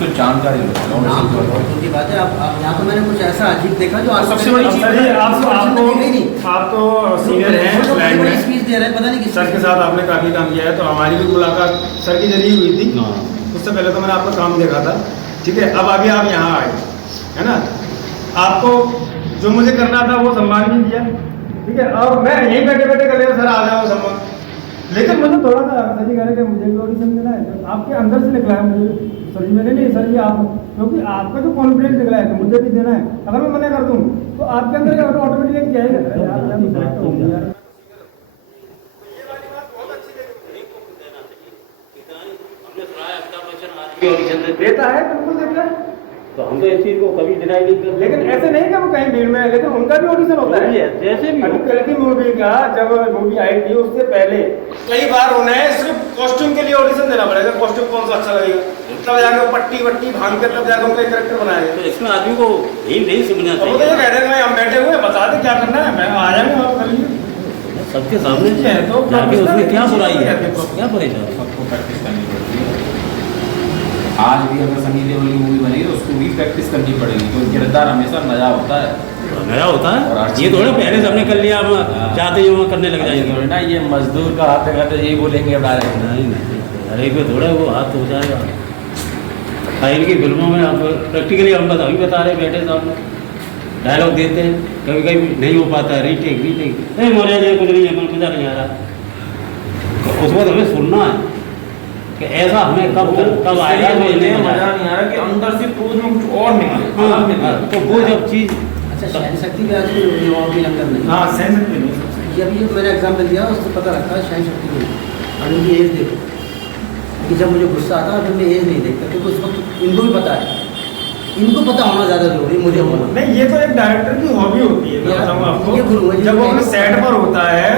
तो जानकारी लो। नाम तो बहुत की बात है। आप यहाँ तो मैंने कुछ ऐसा अजीब देखा जो आज सबसे बड़ी चीज़ है, आप तो सीनियर हैं लाइन में, स्पीच दे रहे हैं, पता नहीं किस सर के साथ आपने काफ़ी काम किया है, तो हमारी भी मुलाकात सर के जरिए हुई थी। उससे पहले तो मैंने आपका काम देखा था, ठीक है। अब अभी आप यहाँ आए, है ना, आपको जो मुझे करना था वो सम्मान भी दिया, ठीक है। अब मैं यहीं बैठे बैठे कर लेगा, सर आ जाओ सम्मान, लेकिन मुझे थोड़ा सा सर जी कह रहे कि मुझे भी ऑडिशन देना है, तो आपके अंदर से निकला है मुझे, सर जी मैंने नहीं, सर जी आप, क्योंकि आपका जो कॉन्फिडेंस निकला है कि मुझे भी देना है, अगर मैं मना कर दूँ तो आपके अंदर ऑटोमेटिकली क्या है। देता है बिल्कुल देता है, तो हम तो इस चीज को कभी डिनाई नहीं करते। लेकिन ऐसे नहीं कि वो कहीं भीड़ में है, लेकिन उनका भी ऑडिशन होता है जैसे भी। अभी कल की मूवी का जब मूवी आई थी उससे पहले कई बार उन्हें सिर्फ कॉस्ट्यूम के लिए ऑडिशन देना पड़ेगा, कॉस्ट्यूम कौन सा अच्छा लगेगा, तब जाकर पट्टी वट्टी भांग कर तब जाकर उनका कैरेक्टर बनाएगा। तो इसमें आदमी को यही नहीं समझना तो वो तो ये कह रहे हैं हम बैठे हुए बता दे क्या करना है, मैं आ जाएंगे आप कर लीजिए सबके सामने है, तो जाके उसमें क्या बुराई है, क्या परेशान। सबको प्रैक्टिस करनी पड़ती है। आज भी अगर सनी देओल की मूवी बनी तो उसको भी प्रैक्टिस करनी पड़ेगी, क्योंकि किरदार हमेशा नया होता है, नया होता और है। हर ये चीज़ थोड़ा पहले से हमने कर लिया, हम चाहते ही वहाँ करने लग जाएंगे ना। ये मजदूर का हाथ लगाते यही बोलेंगे डायरेक्ट। नहीं नहीं, अरे पे थोड़ा वो हाथ हो जाएगा। इनकी फिल्मों में आप प्रैक्टिकली हम बता रहे बैठे सामने डायलॉग देते हैं, कभी कभी नहीं हो पाता है, रीटेक नहीं मोरिया जी कुछ नहीं है, मजा नहीं आ रहा, तो उसको तो हमें सुनना है कि ऐसा हमें कब आएगा, तो इन्हें मजा नहीं आ रहा कि अंदर से क्रोध में कुछ और निकले। तो वो जब चीज़ अच्छा सहन शक्ति भी आज युवाओं की लंगर नहीं। हाँ सहन सकते नहीं। जब ये मैंने एग्जाम्पल दिया उससे पता लगता है सहन शक्ति नहीं। और इनकी एज देखो कि जब मुझे गुस्सा आता है फिर मैं एज नहीं देखता, क्योंकि उस वक्त इनको भी पता है, इनको पता होना ज़्यादा जरूरी है, मुझे होना नहीं। ये तो एक डायरेक्टर की हॉबी होती है, मैं बताऊँ ये गुरु है, आपको, जब वो अपने सेट पर होता है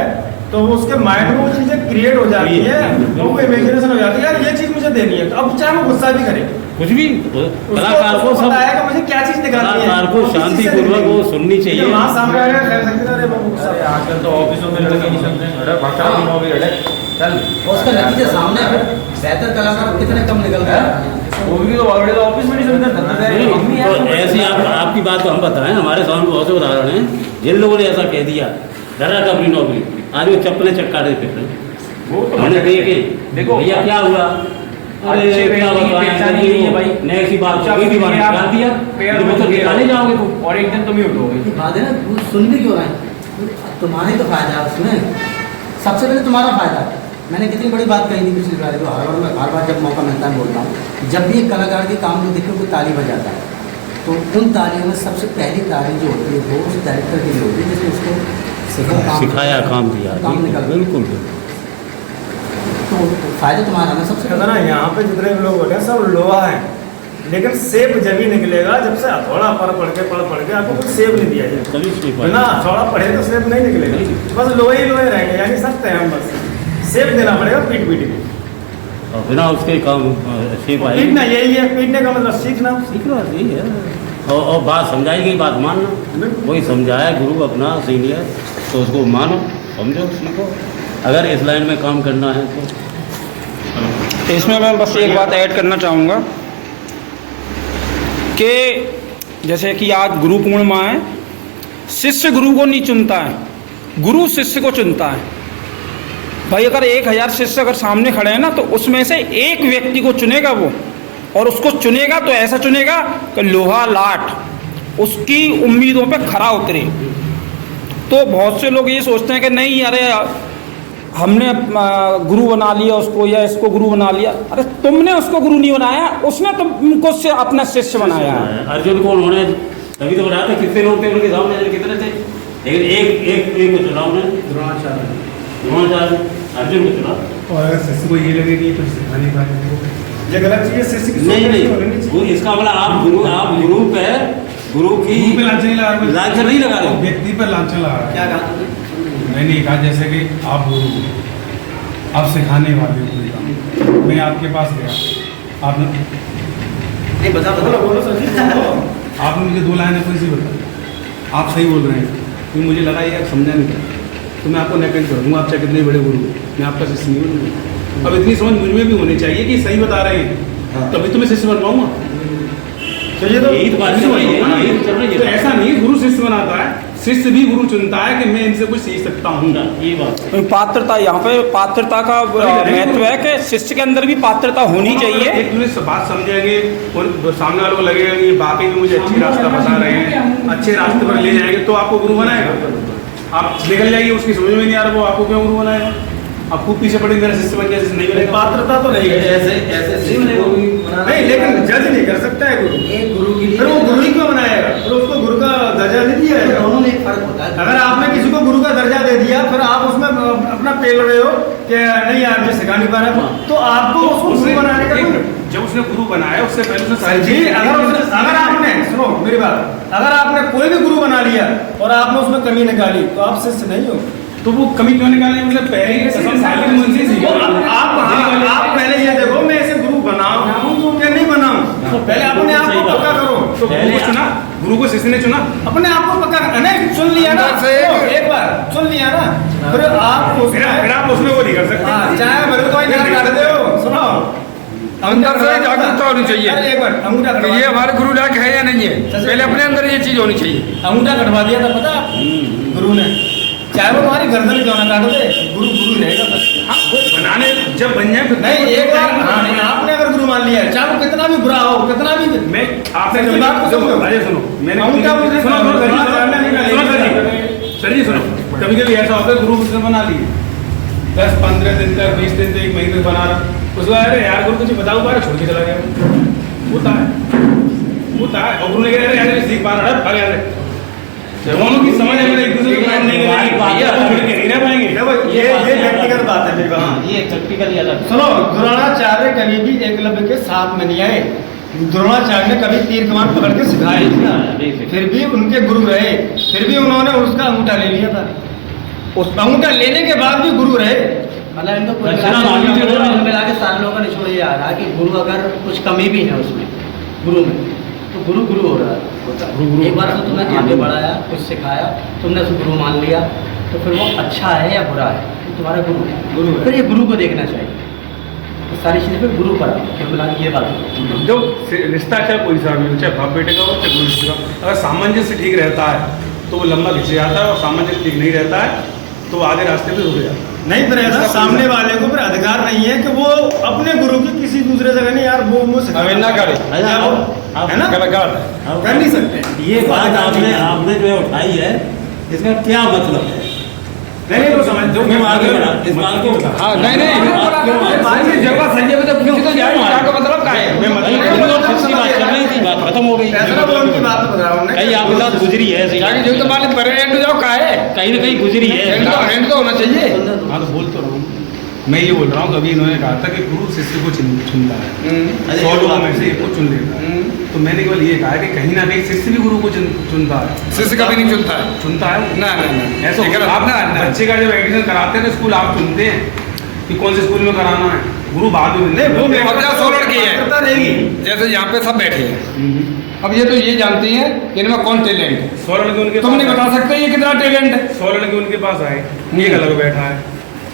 तो उसके माइंड में वो चीजें क्रिएट हो जाती है, वो इमेजिनेशन हो जाती है, यार ये चीज मुझे देनी है, तो अब चाहे वो गुस्सा भी करे, कुछ भी कलाकार को सब पता है कि मुझे क्या चीज दिखानी है, कलाकार को शांतिपूर्वक वो सुननी चाहिए। वहाँ सामने आएगा कह सकते हैं अरे वो गुस्सा। अरे आजकल तो ऑफिसों में लड़के नहीं सुनते हैं, अरे भड़का भी हो गई, अरे चल और उसका नतीजा सामने फिर बेहतर कलाकार कितने कम निकल गए हैं। वो भी तो ऑलरेडी तो ऑफिस में नहीं सुनते। तो ऐसी आपकी बात तो हम बताएं, हमारे सामने बहुत से उदाहरण हैं जिन लोगों ने ऐसा कह दिया, डरा का अपनी नौकरी, आज वो चप्पलें चटकारे फिर रहे, वो तो हमने देखे देखो भैया क्या हुआ, अरे क्या बताएं भाई, नई सी बात कोई भी बात निकाल दिया, तो निकाले जाओगे तुम, और एक दिन तुम ही उठोगे। ये बात है ना, वो सुन भी क्यों रहे हैं, तुम्हारे तो फायदा है उसमें, सबसे पहले तुम्हारा फायदा है। मैंने कितनी बड़ी बात कही थी पिछली बार, जो हर बार जब मौका मिलता है बोलता हूँ, जब भी एक कलाकार के काम को देखो कोई ताली बजाता है तो उन तालियों में सबसे पहली ताली जो होती है वो उस डायरेक्टर के लिए होती है जिसने उसको सिखाया, काम दिया, बिल्कुल। तो फायदा तुम्हारा ना सबसे कहता ना यहाँ पे जितने भी लोग होते हैं सब लोहा है, लेकिन सेब जब ही निकलेगा जब से हथौड़ा पढ़ के आपको कुछ सेब नहीं दिया जाए, बिना हथौड़ा पढ़े तो सेब नहीं निकलेगा, बस लोहे ही लोहे रहेंगे, यानी सकते हैं हम, बस सेब देना पड़ेगा पीट के, और बिना उसके काम सीख पाए। पीटना यही है, पीटने का मतलब सीखना यही है। और बात समझाई गई बात मानना, कोई समझाया गुरु अपना सीनियर तो उसको मानो, समझो, सीखो, अगर इस लाइन में काम करना है तो। इसमें मैं बस एक बात ऐड करना चाहूँगा कि जैसे कि आज गुरु पूर्णिमा है, शिष्य गुरु को नहीं चुनता है, गुरु शिष्य को चुनता है। भाई अगर 1000 शिष्य अगर सामने खड़े हैं ना, तो उसमें से एक व्यक्ति को चुनेगा वो, और उसको चुनेगा तो ऐसा चुनेगा कि लोहा लाट उसकी उम्मीदों पे खरा उतरे। तो बहुत से लोग ये सोचते हैं कि नहीं अरे हमने गुरु बना लिया उसको या इसको गुरु बना लिया, अरे तुमने उसको गुरु नहीं बनाया, उसने तुमको अपना शिष्य बनाया है। अर्जुन को उन्होंने तभी तो बनाया था, कितने लोग थे उनके सामने, कितने थे, लेकिन एक को चुना उन्होंने, द्रोणाचार्य अर्जुन को चुना। और अगर शिष्य को ये लगे कि तो सिखाने का ये गलत चीज है, शिष्य की नहीं वो इसका मतलब आप गुरु पे लांछन नहीं लगा रहे, व्यक्ति पर लांछन लगा रहे। क्या कहा तुमने? मैंने कहा जैसे कि आप गुरु हो, आप सिखाने वाले हो, मैं आपके पास गया, आपने नहीं बता बोलो सर जी, आपने मुझे 2 लाइनें कोई सी बता, आप सही बोल रहे हैं, क्योंकि मुझे लगा ये समझा नहीं था, तो मैं आपको नेकलेक्ट कर दूँगा, आप चाहे कितने बड़े गुरु, मैं आपका शिष्य नहीं हूँ। अब इतनी समझ मुझ में भी होनी चाहिए कि सही बता रहे हैं, तभी तो मैं शिष्य बन पाऊंगा। तो ये तो यही तो बात चल रही है, यही तो चल रही तो है। ऐसा नहीं गुरु शिष्य बनाता है, शिष्य भी गुरु चुनता है कि मैं इनसे कुछ सीख सकता हूँ। ये बात पात्रता, यहाँ पे पात्रता का महत्व है कि शिष्य के अंदर भी पात्रता होनी चाहिए। एक दूसरे बात समझेंगे और सामने वालों को लगेगा कि ये वाकई में मुझे अच्छी रास्ता बता रहे हैं, अच्छे रास्ते पर ले जाएंगे, तो आपको गुरु बनाएगा। आप निकल जाइए, उसकी समझ में नहीं आ रहा, वो आपको क्यों गुरु बनाएगा? आप खूब पीछे पड़ेंगे, मेरा शिष्य बन गया, शिष्य नहीं बनेगा। पात्रता तो नहीं है नहीं, लेकिन जज नहीं कर सकता है गुरु। एक गुरु के लिए फिर वो गुरु ही क्यों बनाएगा? फिर उसको गुरु का दर्जा नहीं दिया जाएगा। दोनों में एक फर्क होता है। अगर आपने किसी को गुरु का दर्जा दे दिया, फिर आप उसमें अपना पेल रहे हो कि नहीं यार मुझे सिखा नहीं पा रहा, तो आपको उसको गुरु बनाने का जब उसने गुरु बनाया उससे पहले उसने सारी जी, अगर आपने सुनो मेरी बात, अगर आपने कोई भी गुरु बना लिया और आपने उसमें कमी निकाली, तो आप शिष्य नहीं हो। तो वो कमी क्यों निकाले? मतलब पहले ही कसम साले के मन से सीखो। आप पहले ये देखो मैं ऐसे गुरु बनाऊं तो क्या नहीं बनाऊं, तो पहले अपने आप को पक्का करो। तो गुरु को चुना, गुरु को शिष्य ने चुना, अपने आप को पक्का नहीं चुन लिया ना, एक बार चुन लिया ना, फिर आप उसमें वो नहीं कर सकते। चाहे मेरे को इधर काट दे हो, सुनो अंदर से जागरूकता होनी चाहिए एक बार अंगूठा कि ये हमारे गुरु लायक है या नहीं है। पहले अपने अंदर ये चीज होनी चाहिए। अंगूठा कटवा दिया था पता गुरु ने, चाहे वो तुम्हारी गर्दन क्यों ना काट दे, गुरु गुरु रहेगा बस। हाँ, वो बनाने जब बन जाए नहीं एक बार नहीं, आपने अगर गुरु मान लिया, चाहे वो कितना भी बुरा हो, कितना भी मैं आपने मेरी बात को समझो। सुनो, मैंने अंगूठा मुझे सर जी सुनो, कभी कभी ऐसा होता है गुरु उसने बना लिए 10-15 दिन तक, 20 दिन तक, 1 महीने तक बना रहा, उसके बाद अरे यार गुरु कुछ बताओ बार छोड़ के चला गया। होता है और गुरु ने कहा यार सीख पा रहा है, दोनों की समझ अगर एक दूसरे को काम नहीं करेगी नहीं रह पाएंगे। ये व्यक्तिगत बात है मेरी बात। ये प्रैक्टिकल याद है। सुनो, द्रोणाचार्य कभी भी एकलव्य के साथ में नहीं आए। द्रोणाचार्य ने कभी तीर कमान पकड़ के सिखाया ही नहीं, फिर भी उनके गुरु रहे, फिर भी उन्होंने उसका अंगूठा ले लिया था। उस अंगूठा लेने के बाद भी गुरु रहे। मतलब इनको कुल मिला के सारे लोगों का निचोड़ ये आ रहा है कि गुरु अगर कुछ कमी भी है उसमें गुरु में, तो गुरु गुरु हो रहा है होता है। एक बार तो तुमने आगे बढ़ाया, कुछ सिखाया, तुमने उसे गुरु मान लिया, तो फिर वो अच्छा है या बुरा है तो तुम्हारा गुरु है। फिर ये गुरु को देखना चाहिए, तो सारी चीज़ें फिर गुरु पर फिर मिला ये बात है। जो रिश्ता चाहे कोई सा भी हो, चाहे बाप बेटे का हो चाहे गुरु शिष्य का, अगर सामंजस्य ठीक रहता है तो वो लंबा खिंच जाता है, और सामंजस्य ठीक नहीं रहता है तो वो आधे रास्ते पे रुक जाता है। नहीं फिर ऐसा सामने वाले को फिर अधिकार नहीं है कि वो अपने गुरु की किसी दूसरे जगह नहीं, यार वो मुझसे अवेलना करे, है ना, कर नहीं सकते। ये बात आपने जो है उठाई है, इसका क्या मतलब है? नहीं तो समझ दो, क्यों आगे बढ़ा इस बात को? हाँ नहीं जगह संजय को जब पूछे तो जाए का मतलब क्या है? मैं मतलब किसकी बात कर रही थी, बात खत्म हो गई। ऐसा वो उनकी बात बता रहा हूँ कहीं आपके साथ गुजरी है ऐसी, जाके जो तो मालिक पर एंड जाओ का है, कहीं ना कहीं गुजरी है। एंड तो होना चाहिए। हाँ तो बोल तो रहा हूँ, मैं ये बोल रहा हूँ, कभी इन्होंने कहा था कि गुरु शिष्य को चुनता है, 100 लोगों में से एक को चुन लेता है। तो मैंने केवल ये कहा कि कहीं ना कहीं शिष्य भी गुरु को चुनता है। शिष्य कभी नहीं चुनता है। चुनता है ना ऐसा आप बच्चे का जब एडमिशन कराते हैं तो स्कूल आप चुनते हैं कि कौन से स्कूल में कराना है, गुरु बाद में नहीं वो मेरे 100 लड़की है, पता रहेगी। जैसे यहाँ पे सब बैठे हैं, अब ये तो ये जानती हैं कि इनमें कौन टैलेंट है। 100 लड़के उनके तुम नहीं बता सकते ये कितना टैलेंट है। 100 लड़के उनके पास आए, एक अलग बैठा है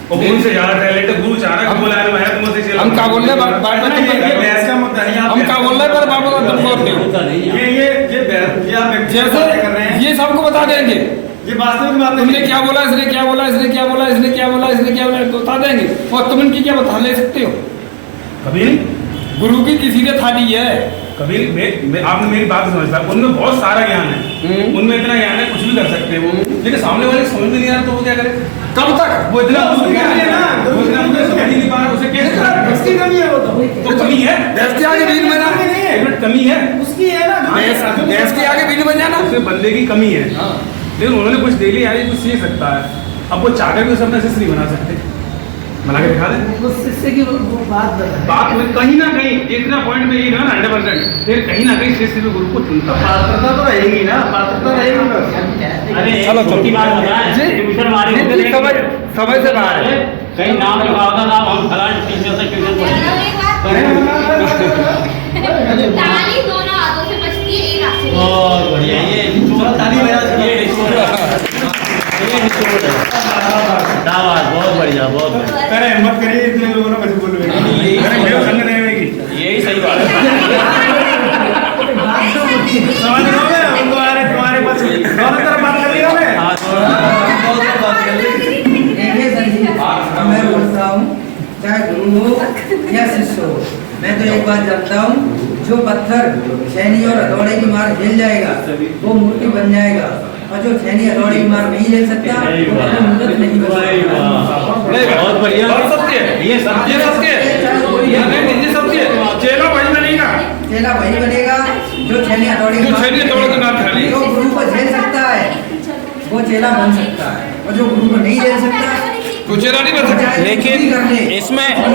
और उनसे ज्यादा टैलेंट है, गुरु चाह रहा है बोला है तुमसे चला। हम क्या बोल रहे हैं बहस का मुद्दा नहीं, हम क्या बोल रहे हैं पर बाबा का तुम बोलते हो होता नहीं है। ये आप जैसे कर रहे हैं, ये सबको बता देंगे ये वास्तविक बात तुमने क्या बोला, इसने क्या बोला, इसने क्या बोला, इसने क्या बोला, इसने क्या बोला, तो बता देंगे। और तुम इनकी क्या बता ले सकते हो? कभी नहीं, गुरु की किसी ने था दी है। कभी आपने मेरी बात समझता, उनमें बहुत सारा ज्ञान है, उनमें इतना ज्ञान है कुछ भी कर सकते हैं वो, लेकिन सामने वाले को समझ में नहीं आ रहा तो वो क्या करे? कब तक वो इतना समझ नहीं पा रहा, उसे कैसे उसकी कमी है, वो तो कमी है, देश के आगे बीन बना, एक मिनट कमी है, उसकी है ना, देश के आगे बीन बन जाना। उसमें बंदे की कमी है, लेकिन उन्होंने कुछ दे लिया, कुछ सीख सकता है। अब वो चाहकर भी उसे अपना शिष्य नहीं बना सकते, बना के दिखा दे। शिष्य की बात में कहीं ना कहीं इतना पॉइंट में ये ना 100%, फिर कहीं ना कहीं शिष्य भी गुरु को चुनता है। पात्रता तो रहेगी ना, पात्रता रहेगी। अरे चलो, छोटी बात बताएं, जी, ट्यूशन मारी जी, होते थे, समझ से बाहर है। कहीं नाम लिखा होता था, हम फलान टीचर से ट्यूशन पढ़े। ताली दोनों हाथों से बजती है, एक हाथ से नहीं। बहुत बढ़िया, ये ताली बजा ये शाबाश, बहुत बढ़िया, बहुत बढ़िया। अरे हिम्मत करिए, इतने लोगों ने बस बोल रहे हैं। अरे मेरे संग नहीं होगी, यही सही बात चाहे गुरु हो या शिष्य हो। मैं तो एक बात जानता हूँ, जो पत्थर छेनी और हथौड़े की मार झेल जाएगा वो मूर्ति बन जाएगा, और जो छेनी हथौड़े की मार नहीं झेल सकता वो कभी मूर्त नहीं बन सकता। बहुत बढ़िया, और सत्य है, ये सत्य है, ये सत्य है। चेला भाई बनेगा, चेला वही बनेगा जो छेनी हथौड़े जो छेनी हथौड़े की मार खा ले। जो गुरु को झेल सकता है वो चेला बन सकता है, और जो गुरु को नहीं झेल सकता तो चेला नहीं बन सकता। लेकिन इसमें वो